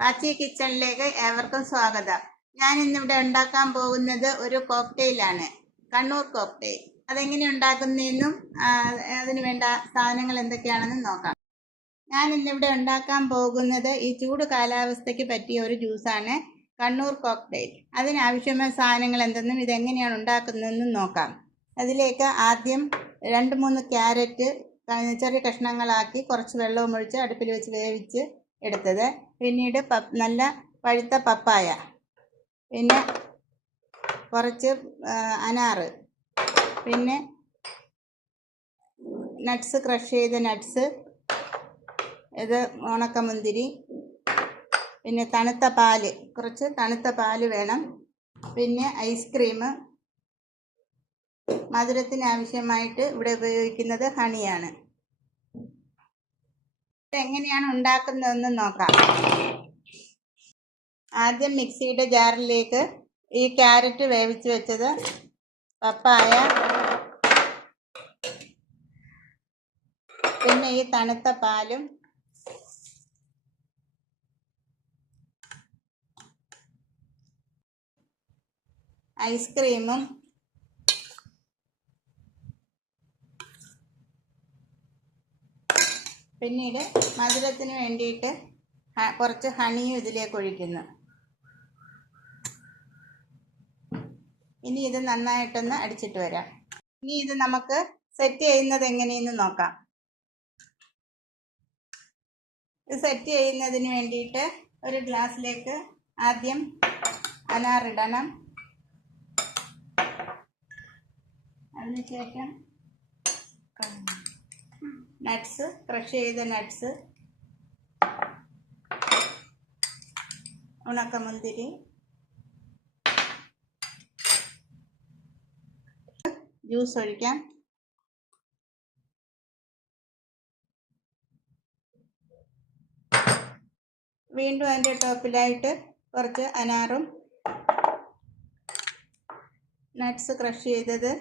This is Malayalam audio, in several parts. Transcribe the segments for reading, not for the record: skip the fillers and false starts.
പാച്ചി കിച്ചണിലേക്ക് ഏവർക്കും സ്വാഗതം. ഞാൻ ഇന്നിവിടെ ഉണ്ടാക്കാൻ പോകുന്നത് ഒരു കോക്ടെയിലാണ്, കണ്ണൂർ കോക്ടെയിൽ. അതെങ്ങനെ ഉണ്ടാക്കുന്നതെന്നും അതിന് വേണ്ട സാധനങ്ങൾ എന്തൊക്കെയാണെന്നും നോക്കാം. ഞാൻ ഇന്നിവിടെ ഉണ്ടാക്കാൻ പോകുന്നത് ഈ ചൂട് കാലാവസ്ഥയ്ക്ക് പറ്റിയ ഒരു ജ്യൂസാണ്, കണ്ണൂർ കോക്ടെയിൽ. അതിനാവശ്യമായ സാധനങ്ങൾ എന്തെന്നും ഇതെങ്ങനെയാണ് ഉണ്ടാക്കുന്നതെന്നും നോക്കാം. അതിലേക്ക് ആദ്യം 2-3 ക്യാരറ്റ് ചെറിയ കഷ്ണങ്ങളാക്കി കുറച്ച് വെള്ളവും ഒഴിച്ച് അടുപ്പിൽ വെച്ച് വേവിച്ച് എടുത്തത്. പിന്നീട് നല്ല പഴുത്ത പപ്പായ, പിന്നെ കുറച്ച് അനാറ്, പിന്നെ നട്ട്സ്, ക്രഷ് ചെയ്ത നട്ട്സ്, ഇത് ഉണക്കമുന്തിരി, പിന്നെ തണുത്ത പാല്, കുറച്ച് തണുത്ത പാല് വേണം, പിന്നെ ഐസ്ക്രീം. മധുരത്തിന് ആവശ്യമായിട്ട് ഇവിടെ ഉപയോഗിക്കുന്നത് ഹണിയാണ്. എങ്ങനെയാണ് ഉണ്ടാക്കുന്നതെന്ന് നോക്കാം. ആദ്യം മിക്സിയുടെ ജാറിലേക്ക് ഈ ക്യാരറ്റ് വേവിച്ച് വെച്ചത്, പപ്പായ, പിന്നെ ഈ തണുത്ത പാലും, ഐസ്ക്രീമും, പിന്നീട് മധുരത്തിന് വേണ്ടിയിട്ട് കുറച്ച് ഹണിയും ഇതിലേക്ക് ഒഴിക്കുന്നു. ഇനി ഇത് നന്നായിട്ടൊന്ന് അടിച്ചിട്ട് വരാം. ഇനി ഇത് നമുക്ക് സെറ്റ് ചെയ്യുന്നത് എങ്ങനെയെന്ന് നോക്കാം. ഇത് സെറ്റ് ചെയ്യുന്നതിന് വേണ്ടിയിട്ട് ഒരു ഗ്ലാസ്സിലേക്ക് ആദ്യം അനാറിടണം. അതിനുശേഷം നട്ട്സ്, ക്രഷ് ചെയ്ത നട്ട്സ്, ഉണക്കമുന്തിരി, ജ്യൂസ് ഒഴിക്കാം. വീണ്ടും അതിൻ്റെ ടോപ്പിലായിട്ട് കുറച്ച് അനാറും, നട്ട്സ് ക്രഷ് ചെയ്തത്,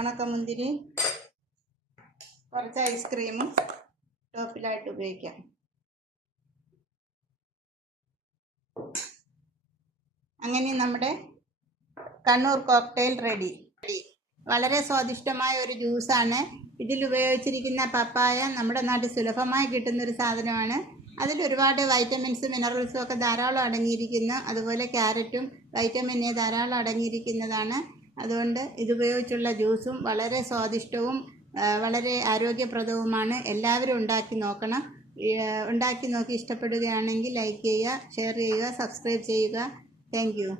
ഉണക്കമുന്തിരി, കുറച്ച് ഐസ്ക്രീമും ടോപ്പിലായിട്ട് ഉപയോഗിക്കാം. അങ്ങനെ നമ്മുടെ കണ്ണൂർ കോക്ടെയിൽ റെഡി. വളരെ സ്വാദിഷ്ടമായ ഒരു ജ്യൂസാണ്. ഇതിൽ ഉപയോഗിച്ചിരിക്കുന്ന പപ്പായ നമ്മുടെ നാട്ടിൽ സുലഭമായി കിട്ടുന്നൊരു സാധനമാണ്. അതിൽ ഒരുപാട് വൈറ്റമിൻസും മിനറൽസും ഒക്കെ ധാരാളം അടങ്ങിയിരിക്കുന്നു. അതുപോലെ ക്യാരറ്റും വൈറ്റമിൻ എ ധാരാളം അടങ്ങിയിരിക്കുന്നതാണ്. അതുകൊണ്ട് ഇതുപയോഗിച്ചുള്ള ജ്യൂസും വളരെ സ്വാദിഷ്ടവും വളരെ ആരോഗ്യപ്രദവുമാണ്. എല്ലാവരും ഉണ്ടാക്കി നോക്കണം. ഉണ്ടാക്കി നോക്കി ഇഷ്ടപ്പെടുകയാണെങ്കിൽ ലൈക്ക് ചെയ്യുക, ഷെയർ ചെയ്യുക, സബ്സ്ക്രൈബ് ചെയ്യുക. Thank you.